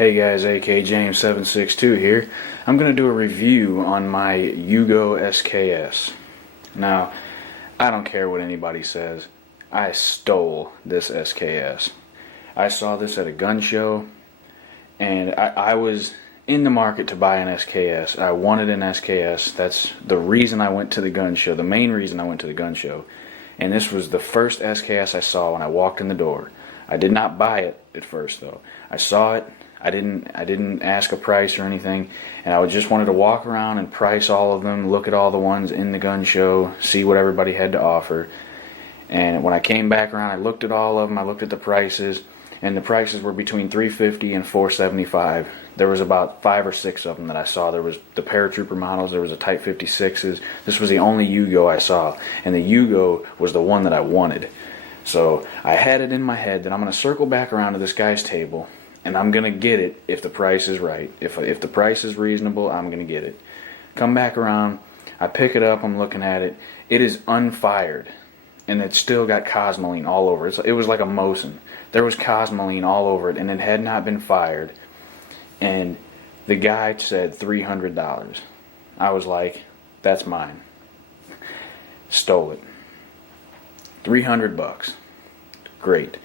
Hey guys, AK James 762 here. I'm going to do a review on my Yugo SKS. Now, I don't care what anybody says. I stole this SKS. I saw this at a gun show, and I was in the market to buy an SKS. I wanted an SKS. That's the reason I went to the gun show, the main reason I went to the gun show. And this was the first SKS I saw when I walked in the door. I did not buy it at first though. I saw it. I didn't ask a price or anything, and I just wanted to walk around and price all of them, look at all the ones in the gun show, see what everybody had to offer. And when I came back around, I looked at all of them, I looked at the prices, and the prices were between $350 and $475. There was about 5 or 6 of them that I saw. There was the paratrooper models, there was a Type 56s. This was the only Yugo I saw, and the Yugo was the one that I wanted. So I had it in my head that I'm going to circle back around to this guy's table, and I'm going to get it if the price is right. If the price is reasonable, I'm going to get it. Come back around, I pick it up, I'm looking at it. It is unfired, and it's still got cosmoline all over it. It was like a Mosin. There was cosmoline all over it, and it had not been fired. And the guy said $300. I was like, that's mine. Stole it. 300 bucks. Great.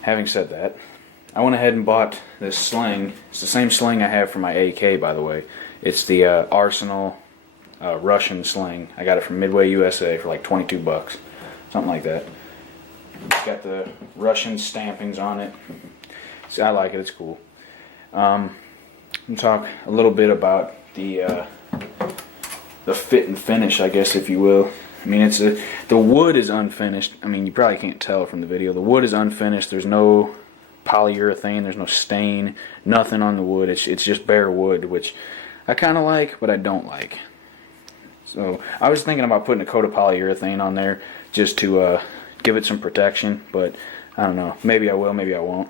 Having said that, I went ahead and bought this sling. It's the same sling I have for my AK, by the way. It's the Arsenal Russian sling. I got it from Midway, USA for like 22 bucks. Something like that. It's got the Russian stampings on it. So I like it. It's cool. I'm going to talk a little bit about the fit and finish, I guess, if you will. I mean, the wood is unfinished. I mean, you probably can't tell from the video. The wood is unfinished. There's no polyurethane. There's no stain. Nothing on the wood. It's just bare wood, which I kind of like, but I don't like. So I was thinking about putting a coat of polyurethane on there just to give it some protection, but I don't know. Maybe I will. Maybe I won't.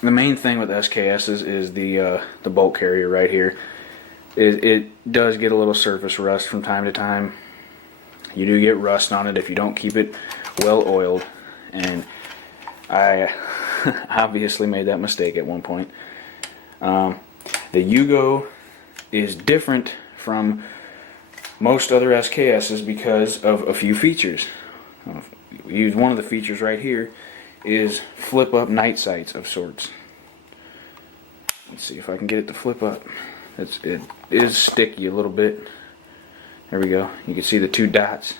The main thing with SKSs is the bolt carrier right here. It does get a little surface rust from time to time. You do get rust on it if you don't keep it well oiled, and I obviously made that mistake at one point. The Yugo is different from most other SKSs because of a few features. One of the features right here is flip up night sights of sorts. Let's see if I can get it to flip up. It is sticky a little bit. There we go. You can see the 2 dots.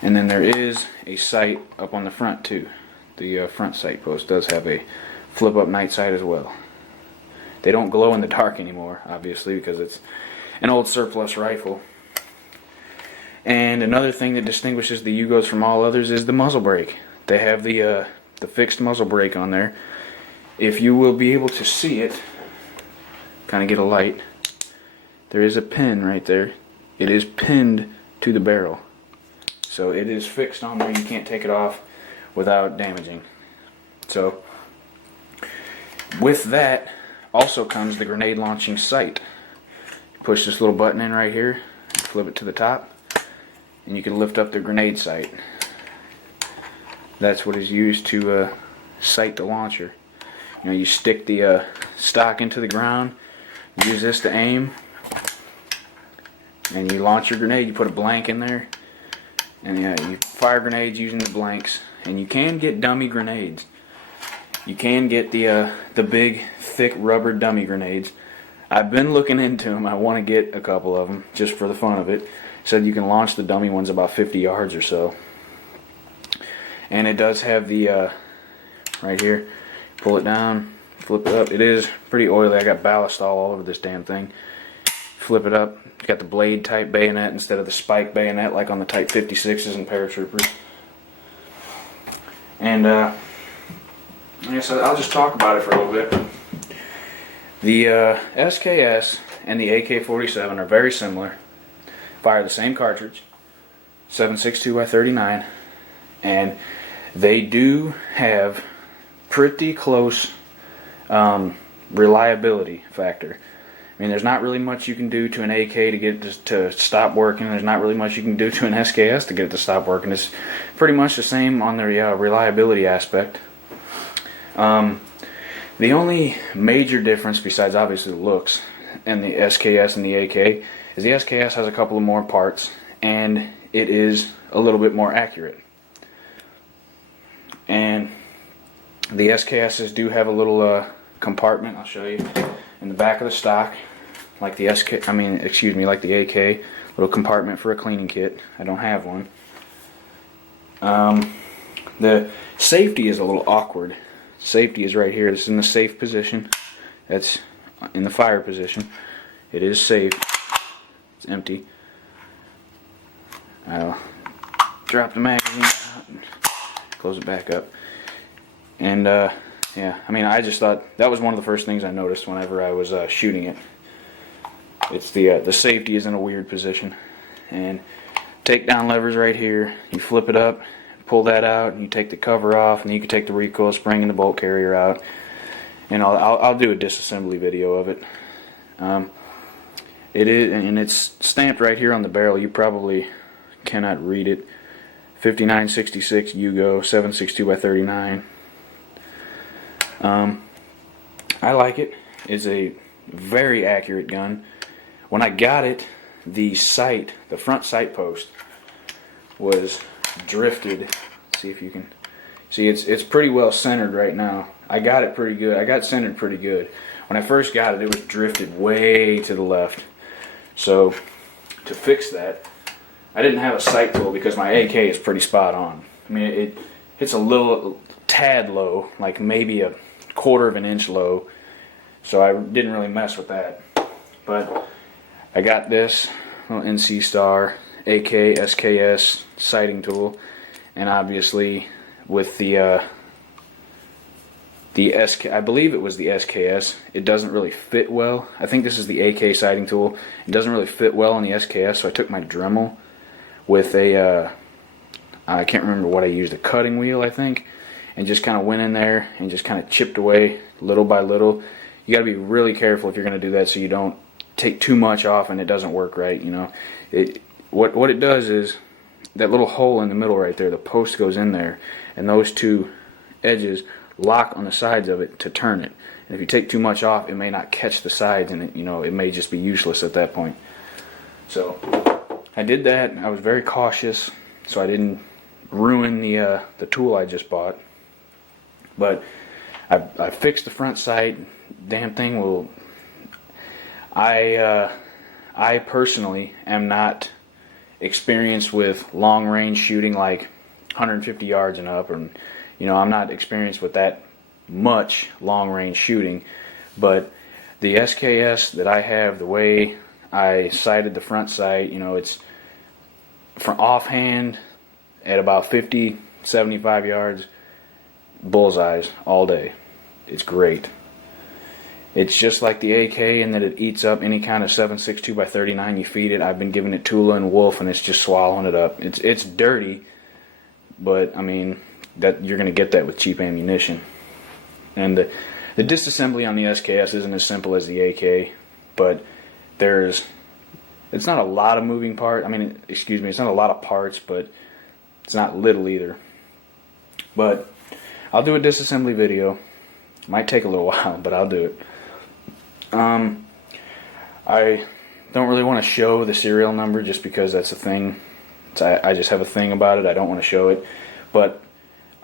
And then there is a sight up on the front too. The front sight post does have a flip up night sight as well. They don't glow in the dark anymore, obviously, because it's an old surplus rifle. And another thing that distinguishes the Yugos from all others is the muzzle brake. They have the fixed muzzle brake on there. If you will be able to see it, kind of get a light, there is a pin right there. It is pinned to the barrel. So it is fixed on there. You can't take it off without damaging. So with that also comes the grenade launching sight. You push this little button in right here, flip it to the top, and you can lift up the grenade sight. That's what is used to sight the launcher. You know, you stick the stock into the ground, use this to aim, and you launch your grenade. You put a blank in there, and yeah, you fire grenades using the blanks. And you can get dummy grenades. You can get the big, thick rubber dummy grenades. I've been looking into them. I want to get a couple of them just for the fun of it. Said you can launch the dummy ones about 50 yards or so. And it does have the right here. Pull it down, flip it up. It is pretty oily. I got ballast all over this damn thing. Flip it up. You got the blade type bayonet instead of the spike bayonet like on the Type 56s and paratroopers. And I guess I'll just talk about it for a little bit. The SKS and the AK-47 are very similar. Fire the same cartridge, 7.62x39, and they do have pretty close reliability factor. I mean, there's not really much you can do to an AK to get it to stop working. There's not really much you can do to an SKS to get it to stop working. It's pretty much the same on the reliability aspect. The only major difference, besides obviously the looks, and the SKS and the AK, is the SKS has a couple of more parts, and it is a little bit more accurate. And the SKSs do have a little compartment, I'll show you, in the back of the stock, like the like the AK, little compartment for a cleaning kit. I don't have one. The safety is a little awkward. Safety is right here. This is in the safe position. That's in the fire position. It is safe. It's empty. I'll drop the magazine out and close it back up. And yeah, I mean, I just thought that was one of the first things I noticed whenever I was shooting it. It's the safety is in a weird position. And takedown levers right here. You flip it up, pull that out, and you take the cover off, and you can take the recoil spring and the bolt carrier out. And I'll do a disassembly video of it. It is, and it's stamped right here on the barrel. You probably cannot read it. 5966 Yugo 762x39. I like it. It's a very accurate gun. When I got it, the front sight post was drifted. Let's see if you can see. It's pretty well centered right now. I got it pretty good. I got centered pretty good. When I first got it, it was drifted way to the left. So to fix that, I didn't have a sight tool because my AK is pretty spot on. I mean, it hits a little tad low, like maybe a quarter of an inch low. So I didn't really mess with that. But I got this little NC Star AK SKS sighting tool, and obviously with the I believe it was the SKS, it doesn't really fit well. I think this is the AK sighting tool. It doesn't really fit well on the SKS, so I took my Dremel with a I can't remember what I used, a cutting wheel I think, and just kind of went in there and just kind of chipped away little by little. You got to be really careful if you're going to do that, so you don't take too much off and it doesn't work right. You know, what it does is that little hole in the middle right there, the post goes in there, and those two edges lock on the sides of it to turn it. And if you take too much off, it may not catch the sides, and it may just be useless at that point. So I did that. I was very cautious, so I didn't ruin the tool I just bought. But I fixed the front sight. Damn thing will. I personally am not experienced with long range shooting, like 150 yards and up, and I'm not experienced with that much long range shooting. But the SKS that I have, the way I sighted the front sight, it's from offhand at about 50, 75 yards, bullseyes all day. It's great. It's just like the AK in that it eats up any kind of 7.62x39 you feed it. I've been giving it Tula and Wolf, and it's just swallowing it up. It's dirty, but I mean that you're going to get that with cheap ammunition. And the disassembly on the SKS isn't as simple as the AK, but it's not a lot of moving parts. I mean, excuse me, it's not a lot of parts, but it's not little either. But I'll do a disassembly video. Might take a little while, but I'll do it. I don't really want to show the serial number just because that's a thing. I just have a thing about it. I don't want to show it, but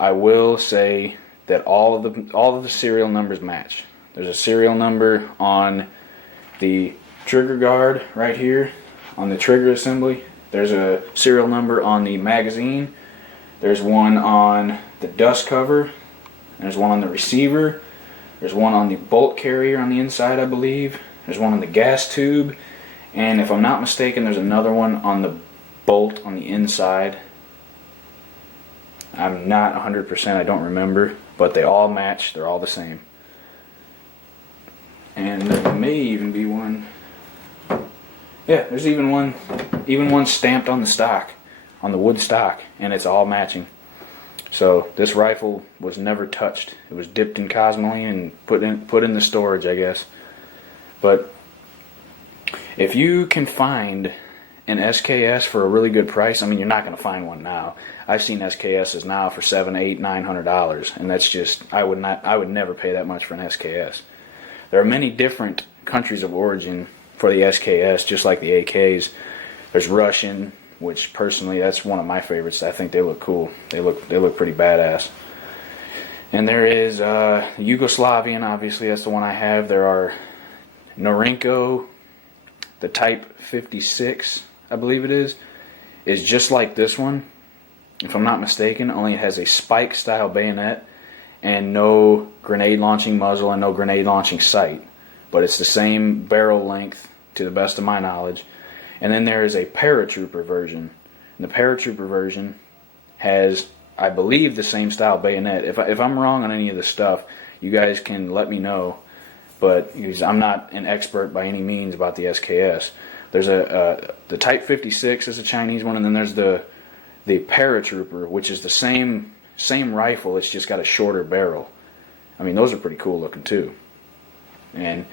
I will say that all of the serial numbers match. There's a serial number on the trigger guard right here on the trigger assembly. There's a serial number on the magazine. There's one on the dust cover. There's one on the receiver. There's one on the bolt carrier on the inside, I believe. There's one on the gas tube. And if I'm not mistaken, there's another one on the bolt on the inside. I'm not 100%, I don't remember. But they all match. They're all the same. And there may even be one. Yeah, there's even one stamped on the stock, on the wood stock, and it's all matching. So this rifle was never touched. It was dipped in Cosmoline and put in the storage, I guess. But if you can find an SKS for a really good price, I mean, you're not going to find one now. I've seen SKSs now for $700, $800, $900, and that's just, I would never pay that much for an SKS. There are many different countries of origin for the SKS, just like the AKs. There's Russian, which personally, that's one of my favorites. I think they look cool. They look pretty badass. And there is Yugoslavian, obviously, that's the one I have. There are Norinco, the Type 56, I believe it is just like this one, if I'm not mistaken, only it has a spike style bayonet and no grenade launching muzzle and no grenade launching sight. But it's the same barrel length to the best of my knowledge. And then there is a paratrooper version. And the paratrooper version has, I believe, the same style bayonet. If I'm wrong on any of this stuff, you guys can let me know. But I'm not an expert by any means about the SKS. There's the Type 56 is a Chinese one, and then there's the paratrooper, which is the same rifle. It's just got a shorter barrel. I mean, those are pretty cool looking too. And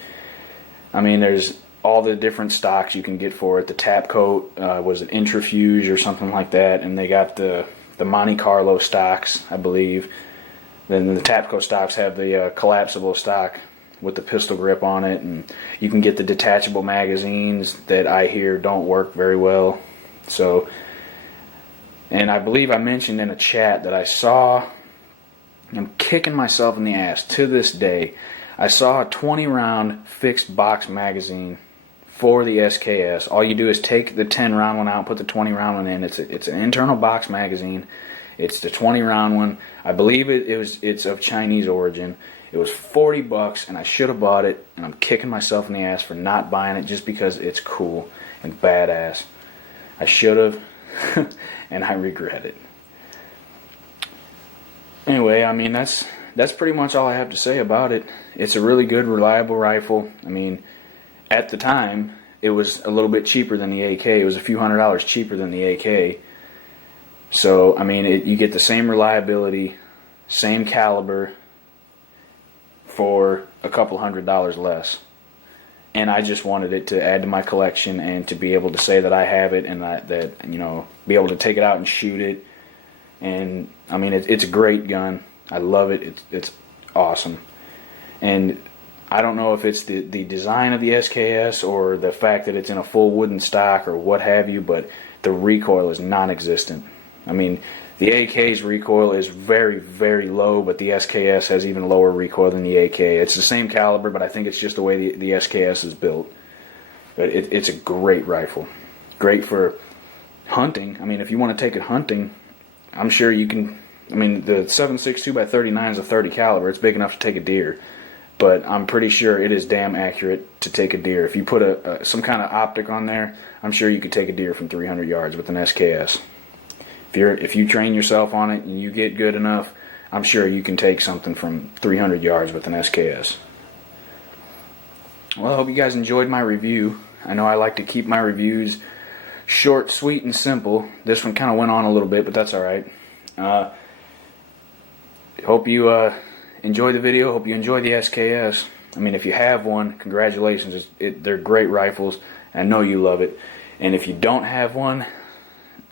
I mean, there's all the different stocks you can get for it. The Tap Coat was it Intrafuge or something like that, and they got the Monte Carlo stocks, I believe. Then the Tap Coat stocks have the collapsible stock with the pistol grip on it, and you can get the detachable magazines that I hear don't work very well. So, and I believe I mentioned in a chat that I saw, I'm kicking myself in the ass to this day, I saw a 20 round fixed box magazine for the SKS. All you do is take the 10 round one out and put the 20 round one in. It's an internal box magazine. It's the 20 round one. I believe it's of Chinese origin. It was $40 and I should have bought it, and I'm kicking myself in the ass for not buying it just because it's cool and badass. I should have and I regret it. Anyway, I mean, that's pretty much all I have to say about it. It's a really good, reliable rifle. I mean, at the time, it was a little bit cheaper than the AK. It was a few $100s cheaper than the AK. So, I mean, you get the same reliability, same caliber, for a couple $100s less. And I just wanted it to add to my collection and to be able to say that I have it, and that you know, be able to take it out and shoot it. And I mean, it's a great gun. I love it. It's awesome. And I don't know if it's the design of the SKS or the fact that it's in a full wooden stock or what have you, but the recoil is non-existent. I mean, the AK's recoil is very, very low, but the SKS has even lower recoil than the AK. It's the same caliber, but I think it's just the way the SKS is built. But it's a great rifle. Great for hunting. I mean, if you want to take it hunting, I'm sure you can. I mean, the 7.62x39 is a 30 caliber. It's big enough to take a deer. But I'm pretty sure it is damn accurate to take a deer. If you put some kind of optic on there, I'm sure you could take a deer from 300 yards with an SKS. If you train yourself on it and you get good enough, I'm sure you can take something from 300 yards with an SKS. Well, I hope you guys enjoyed my review. I know I like to keep my reviews short, sweet, and simple. This one kind of went on a little bit, but that's alright. Hope you enjoy the video. Hope you enjoy the SKS. I mean, if you have one, congratulations. They're great rifles. I know you love it. And if you don't have one,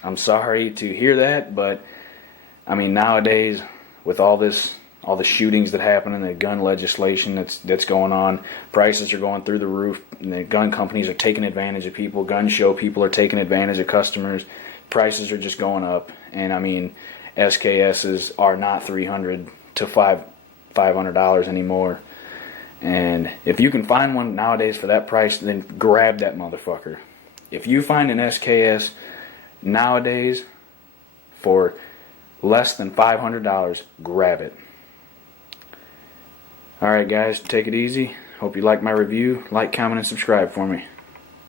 I'm sorry to hear that, but I mean, nowadays with all the shootings that happen and the gun legislation that's going on, prices are going through the roof, and the gun companies are taking advantage of people, gun show people are taking advantage of customers, prices are just going up. And I mean, SKSs are not $300 to $500 anymore. And if you can find one nowadays for that price, then grab that motherfucker. If you find an SKS nowadays for less than $500, grab it. Alright guys, take it easy. Hope you like my review. Like, comment, and subscribe for me.